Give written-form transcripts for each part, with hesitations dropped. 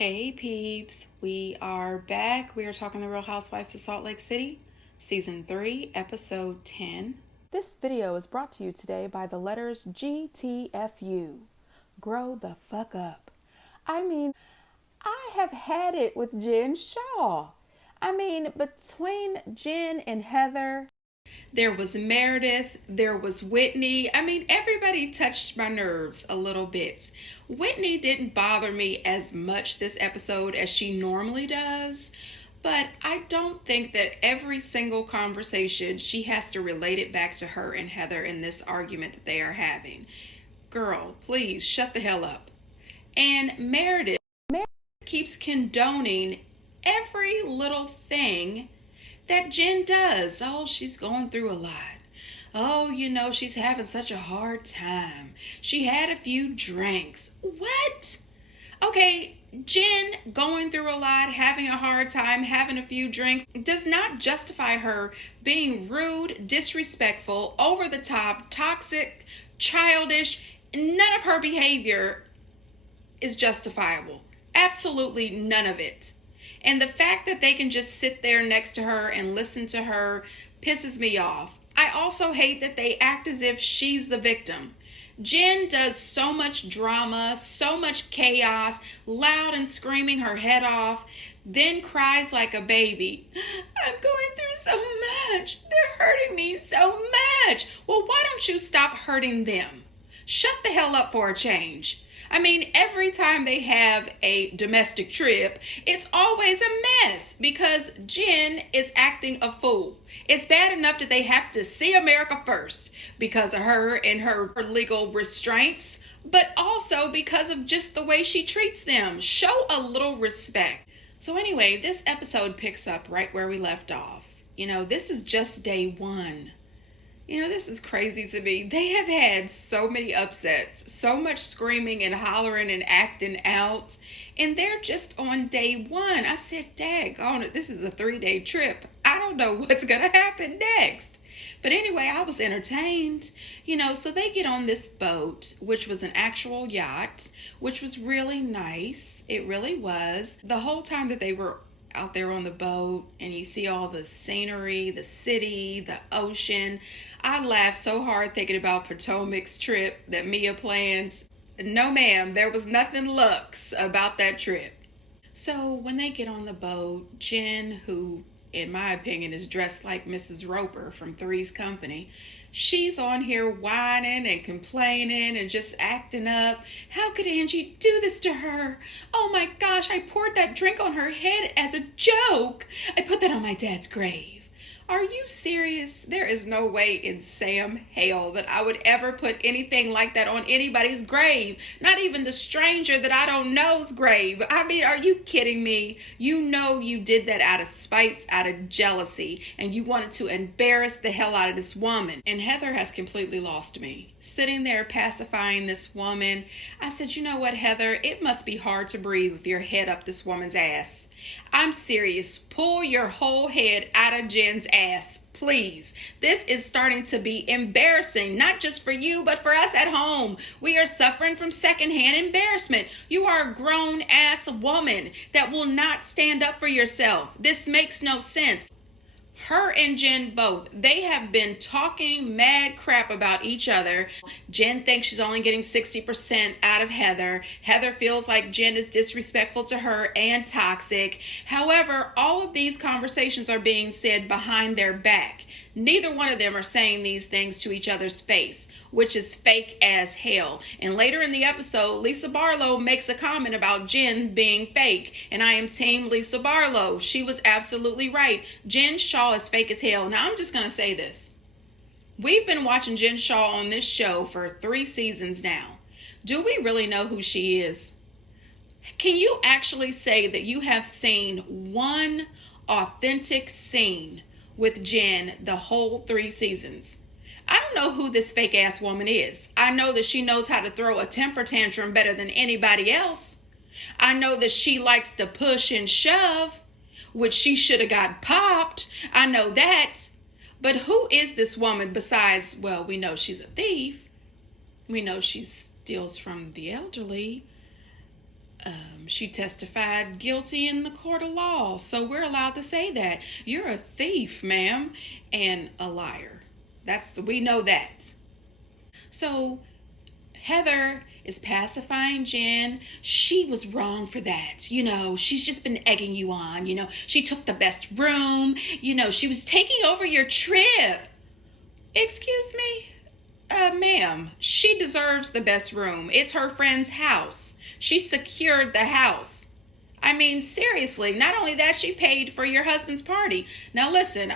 Hey peeps, we are back. We are talking The Real Housewives of Salt Lake City, Season 3, Episode 10. This video is brought to you today by the letters GTFU. Grow the fuck up. I have had it with Jen Shaw. Between Jen and Heather, there was Meredith, there was Whitney. Everybody touched my nerves a little bit. Whitney didn't bother me as much this episode as she normally does, but I don't think that every single conversation she has to relate it back to her and Heather in this argument that they are having. Girl, please shut the hell up. And Meredith keeps condoning every little thing that Jen does. Oh, she's going through a lot. Oh, she's having such a hard time. She had a few drinks. What? Okay, Jen going through a lot, having a hard time, having a few drinks does not justify her being rude, disrespectful, over the top, toxic, childish. None of her behavior is justifiable. Absolutely none of it. And the fact that they can just sit there next to her and listen to her pisses me off. I also hate that they act as if she's the victim. Jen does so much drama, so much chaos, loud and screaming her head off, then cries like a baby. I'm going through so much. They're hurting me so much. Well, why don't you stop hurting them? Shut the hell up for a change. Every time they have a domestic trip, it's always a mess because Jen is acting a fool. It's bad enough that they have to see America first because of her and her legal restraints, but also because of just the way she treats them. Show a little respect. So anyway, this episode picks up right where we left off. This is just day one. This is crazy to me. They have had so many upsets, so much screaming and hollering and acting out, and they're just on day one. I said, daggone it, this is a 3-day trip. I don't know what's going to happen next. But anyway, I was entertained. So they get on this boat, which was an actual yacht, which was really nice. It really was. The whole time that they were out there on the boat and you see all the scenery, the city, the ocean. I laughed so hard thinking about Potomac's trip that Mia planned. No ma'am, there was nothing luxe about that trip. So when they get on the boat, Jen, who in my opinion is dressed like Mrs. Roper from Three's Company, she's on here whining and complaining and just acting up. How could Angie do this to her? Oh my gosh, I poured that drink on her head as a joke. I put that on my dad's grave. Are you serious? There is no way in Sam hell that I would ever put anything like that on anybody's grave. Not even the stranger that I don't know's grave. Are you kidding me? You did that out of spite, out of jealousy, and you wanted to embarrass the hell out of this woman. And Heather has completely lost me. Sitting there pacifying this woman, I said, you know what, Heather? It must be hard to breathe with your head up this woman's ass. I'm serious. Pull your whole head out of Jen's ass, please. This is starting to be embarrassing, not just for you, but for us at home. We are suffering from secondhand embarrassment. You are a grown-ass woman that will not stand up for yourself. This makes no sense. Her and Jen both, they have been talking mad crap about each other. Jen thinks she's only getting 60% out of Heather. Heather feels like Jen is disrespectful to her and toxic. However, all of these conversations are being said behind their back. Neither one of them are saying these things to each other's face, which is fake as hell. And later in the episode, Lisa Barlow makes a comment about Jen being fake. And I am team Lisa Barlow. She was absolutely right. Jen Shaw is fake as hell. Now, I'm just going to say this. We've been watching Jen Shaw on this show for 3 seasons now. Do we really know who she is? Can you actually say that you have seen one authentic scene with Jen the whole 3 seasons? I don't know who this fake ass woman is. I know that she knows how to throw a temper tantrum better than anybody else. I know that she likes to push and shove, which she should have got popped. I know that. But who is this woman besides, well, we know she's a thief. We know she steals from the elderly. She testified guilty in the court of law, so we're allowed to say that. You're a thief, ma'am, and a liar. We know that. So Heather is pacifying Jen. She was wrong for that. She's just been egging you on. She took the best room. She was taking over your trip. Excuse me? Ma'am, she deserves the best room. It's her friend's house. She secured the house. I mean, seriously, not only that, she paid for your husband's party. Now, listen,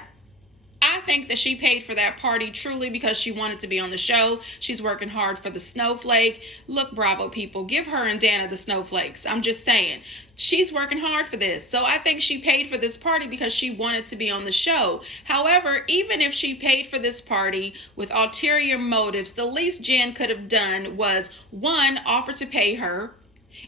I think that she paid for that party truly because she wanted to be on the show. She's working hard for the snowflake. Look, Bravo people, give her and Dana the snowflakes. I'm just saying. She's working hard for this. So I think she paid for this party because she wanted to be on the show. However, even if she paid for this party with ulterior motives, the least Jen could have done was, one, offer to pay her.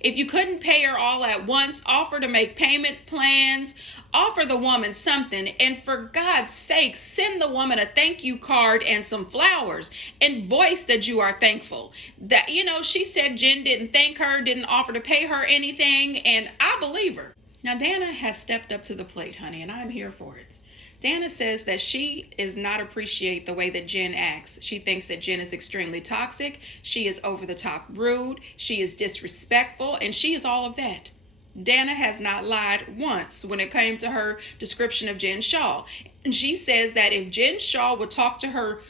If you couldn't pay her all at once, offer to make payment plans, offer the woman something, and for God's sake, send the woman a thank you card and some flowers and voice that you are thankful. That, she said Jen didn't thank her, didn't offer to pay her anything, and I believe her. Now, Dana has stepped up to the plate, honey, and I'm here for it. Dana says that she does not appreciate the way that Jen acts. She thinks that Jen is extremely toxic. She is over the top rude. She is disrespectful, and she is all of that. Dana has not lied once when it came to her description of Jen Shaw. And she says that if Jen Shaw would talk to her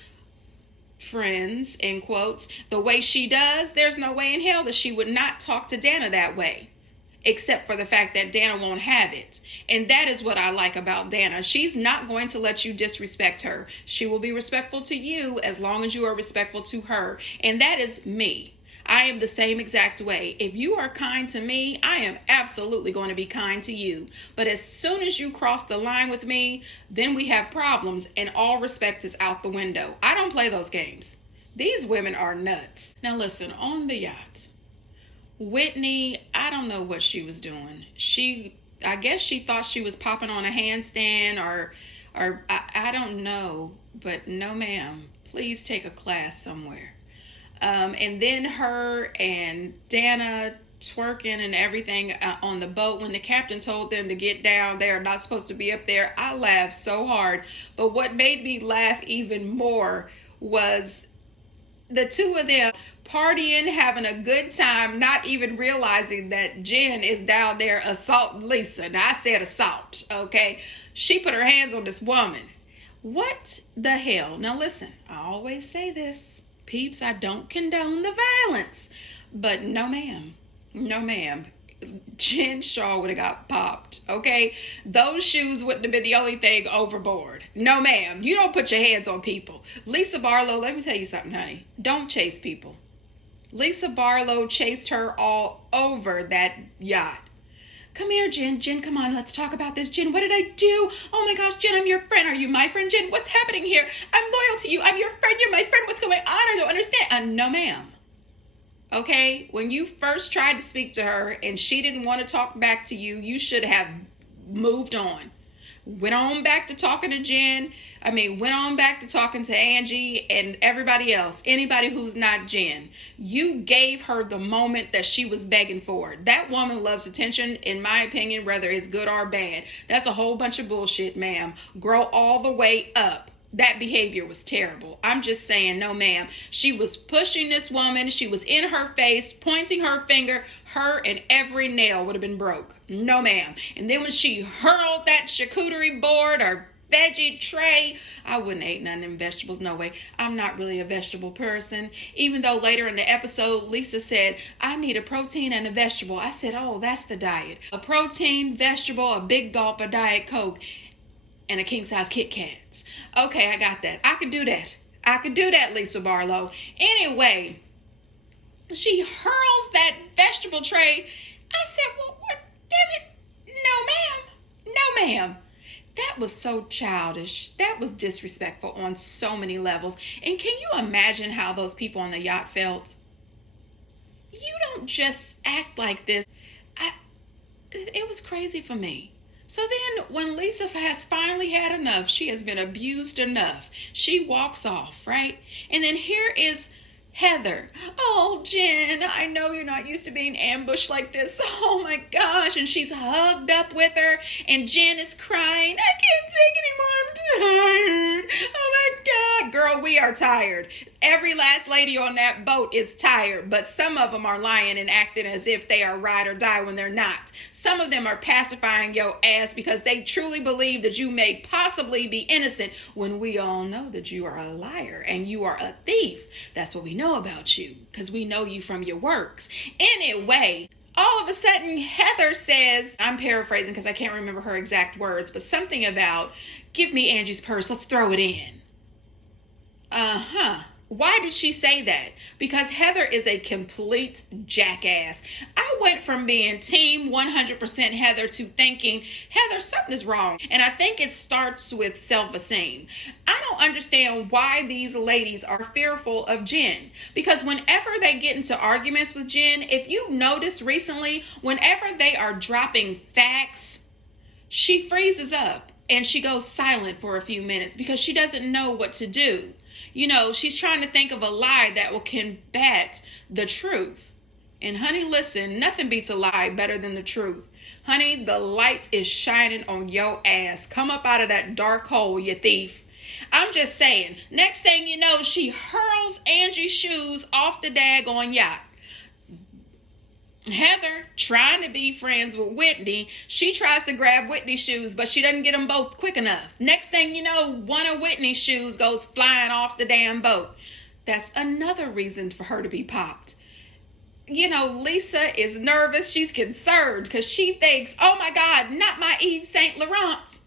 friends, in quotes, the way she does, there's no way in hell that she would not talk to Dana that way. Except for the fact that Dana won't have it. And that is what I like about Dana. She's not going to let you disrespect her. She will be respectful to you as long as you are respectful to her. And that is me. I am the same exact way. If you are kind to me, I am absolutely going to be kind to you. But as soon as you cross the line with me, then we have problems and all respect is out the window. I don't play those games. These women are nuts. Now listen, on the yacht, Whitney, I don't know what she was doing. I guess she thought she was popping on a handstand or I don't know, but no ma'am, please take a class somewhere. And then her and Dana twerking and everything on the boat when the captain told them to get down. They are not supposed to be up there. I laughed so hard, but what made me laugh even more was the two of them partying, having a good time, not even realizing that Jen is down there assaulting Lisa. Now, I said assault, okay? She put her hands on this woman. What the hell? Now, listen, I always say this, peeps, I don't condone the violence. But no, ma'am. No, ma'am. Jen Shaw would have got popped, okay? Those shoes wouldn't have been the only thing overboard. No, ma'am. You don't put your hands on people. Lisa Barlow, let me tell you something, honey. Don't chase people. Lisa Barlow chased her all over that yacht. Come here, Jen. Jen, come on. Let's talk about this. Jen, what did I do? Oh, my gosh, Jen, I'm your friend. Are you my friend? Jen, what's happening here? I'm loyal to you. I'm your friend. You're my friend. What's going on? I don't understand. No, ma'am. Okay, when you first tried to speak to her and she didn't want to talk back to you, you should have moved on. Went on back to talking to Jen. Went on back to talking to Angie and everybody else, anybody who's not Jen. You gave her the moment that she was begging for. That woman loves attention, in my opinion, whether it's good or bad. That's a whole bunch of bullshit, ma'am. Grow all the way up. That behavior was terrible. I'm just saying, no, ma'am. She was pushing this woman. She was in her face, pointing her finger. Her and every nail would have been broke. No, ma'am. And then when she hurled that charcuterie board or veggie tray, I wouldn't eat none of them vegetables. No way. I'm not really a vegetable person. Even though later in the episode, Lisa said, I need a protein and a vegetable. I said, oh, that's the diet. A protein, vegetable, a big gulp of Diet Coke, and a king-size Kit Kats. Okay, I got that. I could do that, Lisa Barlow. Anyway, she hurls that vegetable tray. I said, well, what? Damn it. No, ma'am. That was so childish. That was disrespectful on so many levels. And can you imagine how those people on the yacht felt? You don't just act like this. It was crazy for me. So then when Lisa has finally had enough, she has been abused enough, she walks off, right? And then here is Heather, oh, Jen, I know you're not used to being ambushed like this. Oh my gosh. And she's hugged up with her, and Jen is crying. I can't take anymore. I'm tired. Oh my God. Girl, we are tired. Every last lady on that boat is tired, but some of them are lying and acting as if they are ride or die when they're not. Some of them are pacifying your ass because they truly believe that you may possibly be innocent when we all know that you are a liar and you are a thief. That's what we know about you because we know you from your works. Anyway, all of a sudden, Heather says, I'm paraphrasing because I can't remember her exact words, but something about, give me Angie's purse, let's throw it in. Why did she say that? Because Heather is a complete jackass. I went from being team 100% Heather to thinking, Heather, something is wrong. And I think it starts with self-esteem. I don't understand why these ladies are fearful of Jen. Because whenever they get into arguments with Jen, if you've noticed recently, whenever they are dropping facts, she freezes up and she goes silent for a few minutes because she doesn't know what to do. You know, she's trying to think of a lie that will combat the truth. And honey, listen, nothing beats a lie better than the truth. Honey, the light is shining on your ass. Come up out of that dark hole, you thief. I'm just saying, next thing you know, she hurls Angie's shoes off the daggone yacht. Heather, trying to be friends with Whitney, she tries to grab Whitney's shoes, but she doesn't get them both quick enough. Next thing you know, one of Whitney's shoes goes flying off the damn boat. That's another reason for her to be popped. You know, Lisa is nervous. She's concerned because she thinks, oh my God, not my Yves Saint Laurent.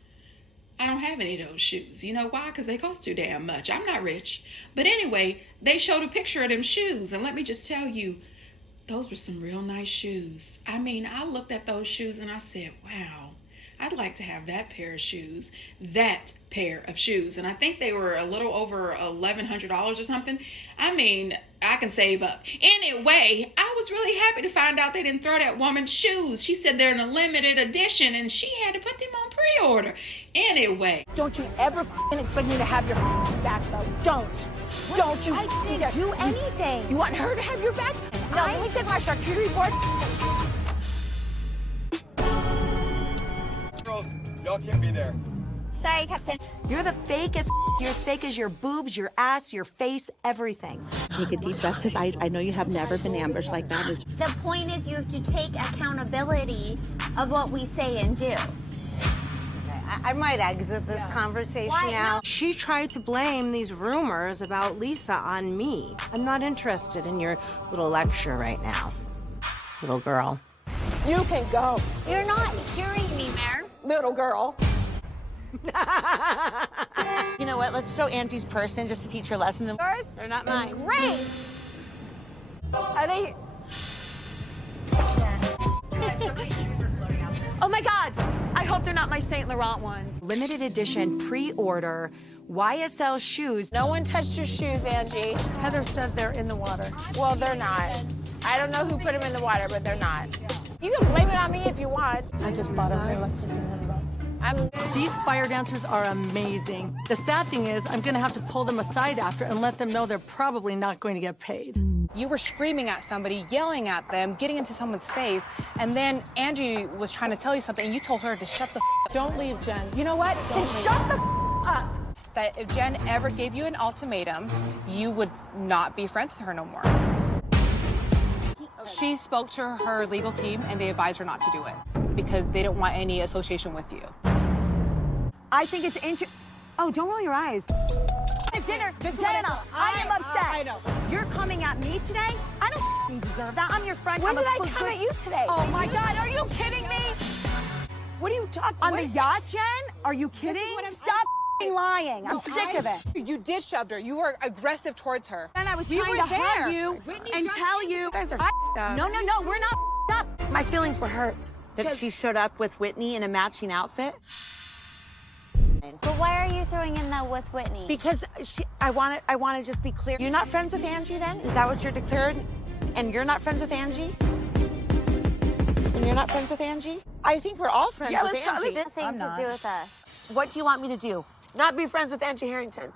I don't have any of those shoes. You know why? Because they cost too damn much. I'm not rich. But anyway, they showed a picture of them shoes. And let me just tell you, those were some real nice shoes. I mean, I looked at those shoes and I said, wow, I'd like to have that pair of shoes. That pair of shoes. And I think they were a little over $1,100 or something. I mean, I can save up. Anyway, I was really happy to find out they didn't throw that woman's shoes. She said they're in a limited edition and she had to put them on pre-order. Anyway. Don't you ever expect me to have your back, though. Don't you? I didn't do anything. You want her to have your back? No, let me take my charcuterie board. Girls, y'all can't be there. Sorry, Captain. You're the fakest. You're as fake as your boobs, your ass, your face, everything. Take a deep breath, because I know you have never been ambushed like that. The point is you have to take accountability of what we say and do. I might exit this conversation now. No. She tried to blame these rumors about Lisa on me. I'm not interested in your little lecture right now, little girl. You can go, You're not hearing me, Mayor. little girl. You know what? Let's throw Angie's purse in just to teach her a lesson. Yours? They're not mine. Great. Are they? Oh my God! I hope they're not my Saint Laurent ones. Limited edition pre-order YSL shoes. No one touched your shoes, Angie. Heather said they're in the water. Well, they're not. I don't know who put them in the water, but they're not. You can blame it on me if you want. I just bought them. They're like $1,500. These fire dancers are amazing. The sad thing is, I'm gonna have to pull them aside after and let them know they're probably not going to get paid. You were screaming at somebody, yelling at them, getting into someone's face, and then Angie was trying to tell you something, and you told her to shut the up. Don't leave, Jen. You know what? Then shut the up. That if Jen ever gave you an ultimatum, you would not be friends with her no more. She spoke to her legal team, and they advised her not to do it because they didn't want any association with you. I think it's Oh, don't roll your eyes. Dinner, Jenna, I am upset. I know. You're coming at me today? I don't deserve that. I'm your friend. When I'm did I come at you today? Oh my God, are you kidding me? What are you talking On about? the yacht, Jen? Are you kidding? Stop lying. I'm sick of it. You did shove her. You were aggressive towards her. And I was We trying were to hug there. you and tell you. You guys are up. No, we're not up. My feelings were hurt. That she showed up with Whitney in a matching outfit? But why are you throwing in that with Whitney? Because I want to just be clear. You're not friends with Angie then? Is that what you're declaring? And you're not friends with Angie? And you're not friends with Angie? I think we're all friends with Angie. This has nothing to do with us. What do you want me to do? Not be friends with Angie Harrington.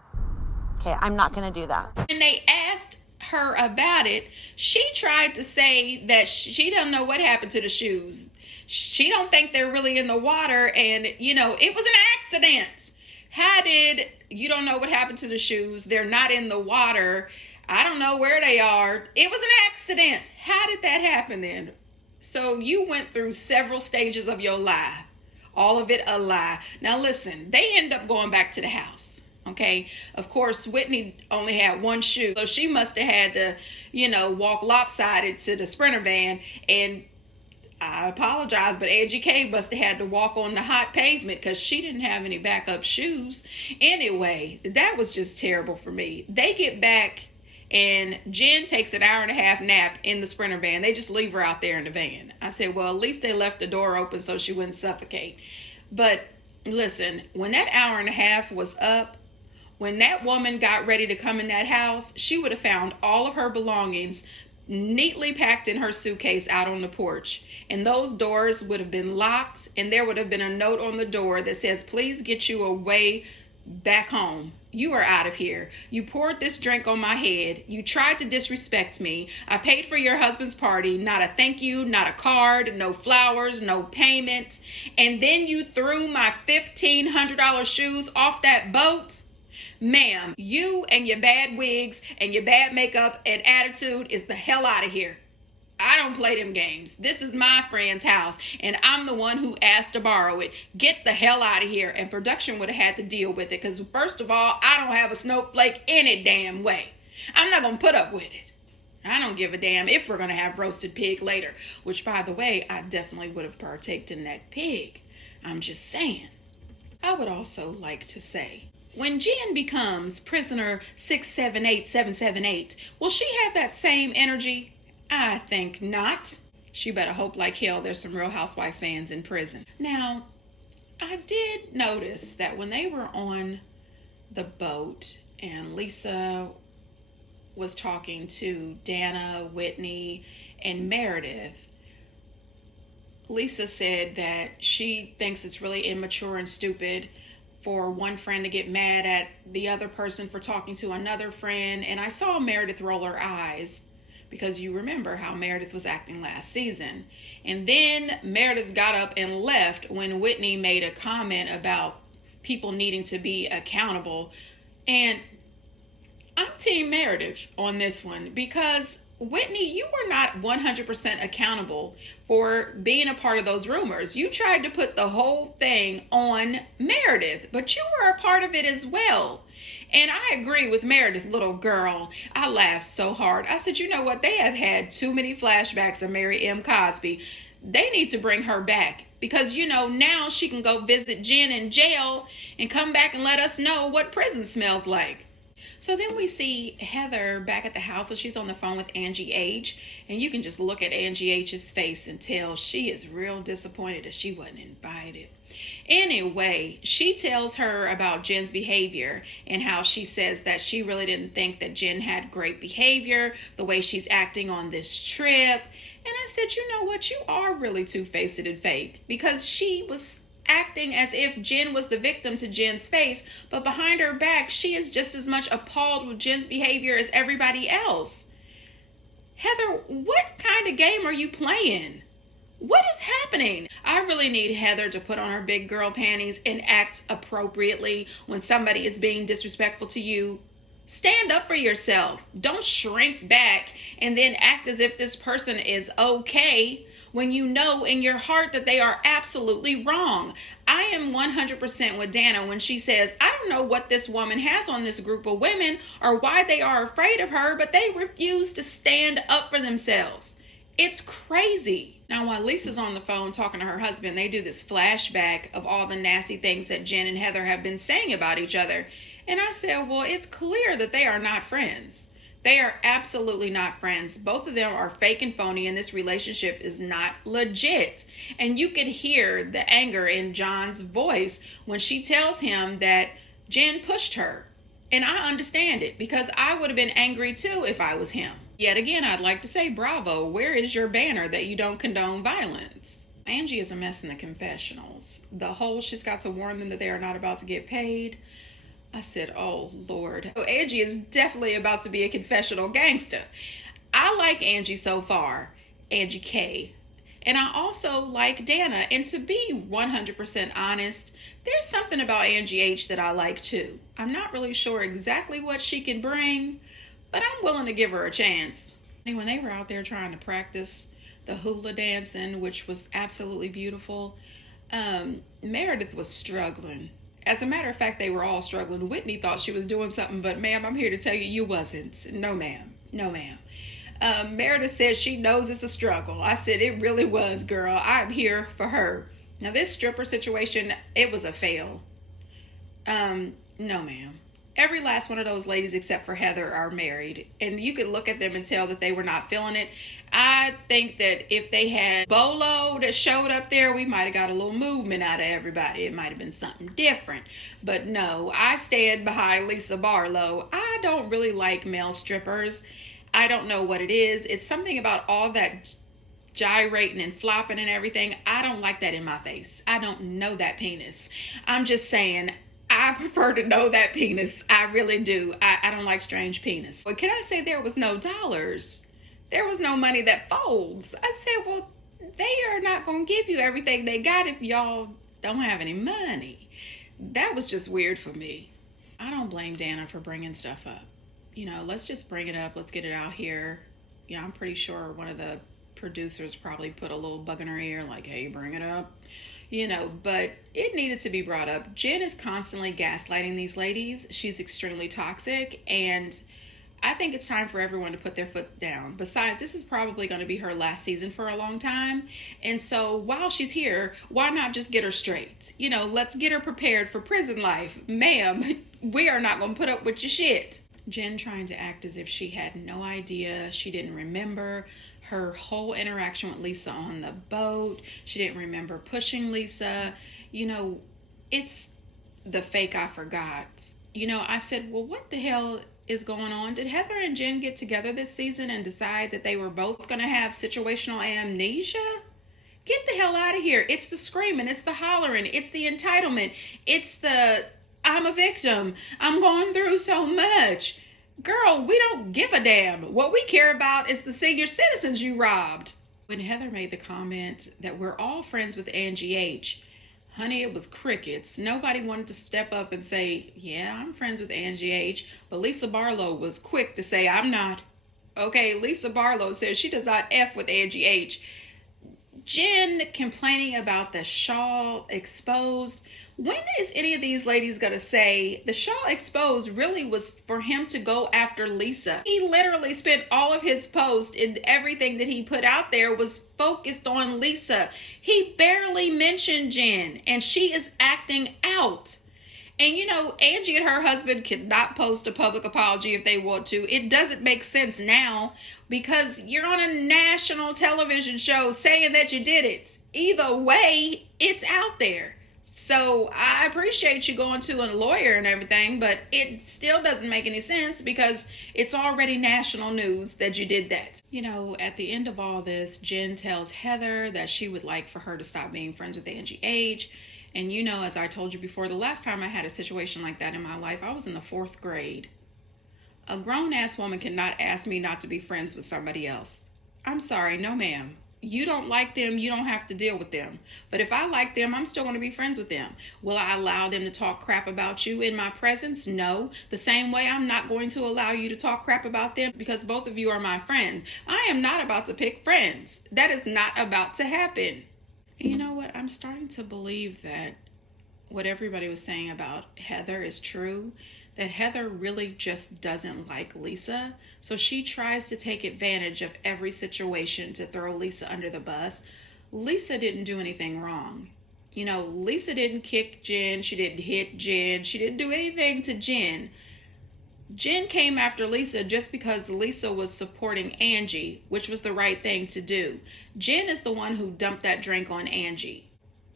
Okay, I'm not going to do that. And they asked her about it, she tried to say that she doesn't know what happened to the shoes. She don't think they're really in the water, and it was an accident. How did you don't know what happened to the shoes? They're not in the water. I don't know where they are. It was an accident. How did that happen then? So you went through several stages of your lie. All of it a lie. Now listen, they end up going back to the house. Okay, of course, Whitney only had one shoe, so she must have had to, walk lopsided to the Sprinter van. And I apologize, but Angie K must have had to walk on the hot pavement because she didn't have any backup shoes. Anyway, that was just terrible for me. They get back and Jen takes an 1.5 hour nap in the Sprinter van. They just leave her out there in the van. I said, well, at least they left the door open so she wouldn't suffocate. But listen, when that 1.5 hour was up, when that woman got ready to come in that house, she would have found all of her belongings neatly packed in her suitcase out on the porch. And those doors would have been locked, and there would have been a note on the door that says, please get you away back home. You are out of here. You poured this drink on my head. You tried to disrespect me. I paid for your husband's party. Not a thank you, not a card, no flowers, no payment. And then you threw my $1,500 shoes off that boat. Ma'am, you and your bad wigs and your bad makeup and attitude is the hell out of here. I don't play them games. This is my friend's house, and I'm the one who asked to borrow it. Get the hell out of here. And production would have had to deal with it because, first of all, I don't have a snowflake any damn way. I'm not going to put up with it. I don't give a damn if we're going to have roasted pig later, which, by the way, I definitely would have partaked in that pig. I'm just saying. I would also like to say, when Jen becomes prisoner 678778, will she have that same energy? I think not. She better hope like hell there's some Real Housewife fans in prison. Now, I did notice that when they were on the boat and Lisa was talking to Dana, Whitney, and Meredith, Lisa said that she thinks it's really immature and stupid for one friend to get mad at the other person for talking to another friend. And I saw Meredith roll her eyes because you remember how Meredith was acting last season. And then Meredith got up and left when Whitney made a comment about people needing to be accountable. And I'm Team Meredith on this one because Whitney, you were not 100% accountable for being a part of those rumors. You tried to put the whole thing on Meredith, but you were a part of it as well. And I agree with Meredith, little girl. I laughed so hard. I said, you know what? They have had too many flashbacks of Mary M. Cosby. They need to bring her back because, now she can go visit Jen in jail and come back and let us know what prison smells like. So then we see Heather back at the house, and she's on the phone with Angie H. And you can just look at Angie H's face and tell she is real disappointed that she wasn't invited. Anyway, she tells her about Jen's behavior and how she says that she really didn't think that Jen had great behavior, the way she's acting on this trip. And I said, you know what? You are really two-faced and fake because she was acting as if Jen was the victim to Jen's face, but behind her back, she is just as much appalled with Jen's behavior as everybody else. Heather, what kind of game are you playing? What is happening? I really need Heather to put on her big girl panties and act appropriately when somebody is being disrespectful to you. Stand up for yourself. Don't shrink back and then act as if this person is okay when you know in your heart that they are absolutely wrong. I am 100% with Dana when she says, I don't know what this woman has on this group of women or why they are afraid of her, but they refuse to stand up for themselves. It's crazy. Now, while Lisa's on the phone talking to her husband, they do this flashback of all the nasty things that Jen and Heather have been saying about each other. And I said, well, it's clear that they are not friends. They are absolutely not friends. Both of them are fake and phony, and this relationship is not legit. And you could hear the anger in John's voice when she tells him that Jen pushed her. And I understand it because I would have been angry too if I was him. Yet again, I'd like to say bravo. Where is your banner that you don't condone violence? Angie is a mess in the confessionals. The whole she's got to warn them that they are not about to get paid. I said, oh, Lord. So Angie is definitely about to be a confessional gangster. I like Angie so far, Angie K. And I also like Dana. And to be 100% honest, there's something about Angie H that I like too. I'm not really sure exactly what she can bring, but I'm willing to give her a chance. When they were out there trying to practice the hula dancing, which was absolutely beautiful, Meredith was struggling. As a matter of fact, they were all struggling. Whitney thought she was doing something, but ma'am, I'm here to tell you, you wasn't. No, ma'am. No, ma'am. Meredith said she knows it's a struggle. I said, it really was, girl. I'm here for her. Now, this stripper situation, it was a fail. No, ma'am. Every last one of those ladies except for Heather are married, and you could look at them and tell that they were not feeling it. I think that if they had Bolo that showed up there, we might have got a little movement out of everybody. It might have been something different. But no, I stand behind Lisa Barlow. I don't really like male strippers. I don't know what it is. It's something about all that gyrating and flopping and everything. I don't like that in my face. I don't know that penis. I'm just saying, I prefer to know that penis. I really do. I don't like strange penis. But can I say there was no dollars? There was no money that folds. I said, well, they are not going to give you everything they got if y'all don't have any money. That was just weird for me. I don't blame Dana for bringing stuff up. You know, let's just bring it up. Let's get it out here. You know, I'm pretty sure one of the producers probably put a little bug in her ear like, hey, bring it up. You know, but it needed to be brought up. Jen is constantly gaslighting these ladies. She's extremely toxic, and I think it's time for everyone to put their foot down. Besides, this is probably going to be her last season for a long time. And so while she's here, why not just get her straight? You know, let's get her prepared for prison life. Ma'am, we are not going to put up with your shit. Jen trying to act as if she had no idea. She didn't remember her whole interaction with Lisa on the boat. She didn't remember pushing Lisa. You know, it's the fake I forgot. You know, I said, well, what the hell is going on? Did Heather and Jen get together this season and decide that they were both going to have situational amnesia? Get the hell out of here. It's the screaming. It's the hollering. It's the entitlement. It's the, I'm a victim. I'm going through so much. Girl, we don't give a damn. What we care about is the senior citizens you robbed. When Heather made the comment that we're all friends with Angie H., honey, it was crickets. Nobody wanted to step up and say, yeah, I'm friends with Angie H. But Lisa Barlow was quick to say, I'm not. Okay, Lisa Barlow says she does not F with Angie H. Jen complaining about the shawl exposed. When is any of these ladies going to say the shawl exposed really was for him to go after Lisa? He literally spent all of his post and everything that he put out there was focused on Lisa. He barely mentioned Jen, and she is acting out. And you know, Angie and her husband cannot post a public apology if they want to. It doesn't make sense now because you're on a national television show saying that you did it. Either way, it's out there. So I appreciate you going to a lawyer and everything, but it still doesn't make any sense because it's already national news that you did that. You know, at the end of all this, Jen tells Heather that she would like for her to stop being friends with Angie H. And you know, as I told you before, the last time I had a situation like that in my life, I was in the 4th grade. A grown-ass woman cannot ask me not to be friends with somebody else. I'm sorry, no ma'am. You don't like them, you don't have to deal with them. But if I like them, I'm still going to be friends with them. Will I allow them to talk crap about you in my presence? No. The same way I'm not going to allow you to talk crap about them because both of you are my friends. I am not about to pick friends. That is not about to happen. You know what? I'm starting to believe that what everybody was saying about Heather is true. That Heather really just doesn't like Lisa. So she tries to take advantage of every situation to throw Lisa under the bus. Lisa didn't do anything wrong. You know, Lisa didn't kick Jen. She didn't hit Jen. She didn't do anything to Jen. Jen came after Lisa just because Lisa was supporting Angie, which was the right thing to do. Jen is the one who dumped that drink on Angie.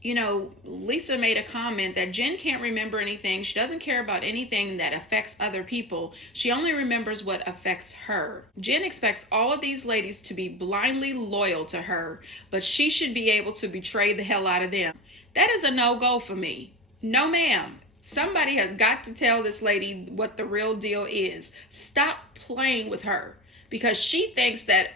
You know, Lisa made a comment that Jen can't remember anything. She doesn't care about anything that affects other people. She only remembers what affects her. Jen expects all of these ladies to be blindly loyal to her, but she should be able to betray the hell out of them. That is a no-go for me. No, ma'am. Somebody has got to tell this lady what the real deal is. Stop playing with her because she thinks that,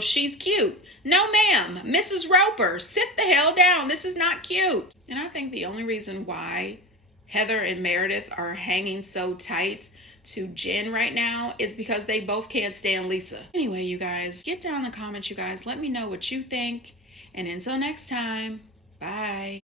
she's cute. No, ma'am. Mrs. Roper, sit the hell down. This is not cute. And I think the only reason why Heather and Meredith are hanging so tight to Jen right now is because they both can't stand Lisa. Anyway, you guys, get down in the comments, you guys. Let me know what you think. And until next time, bye.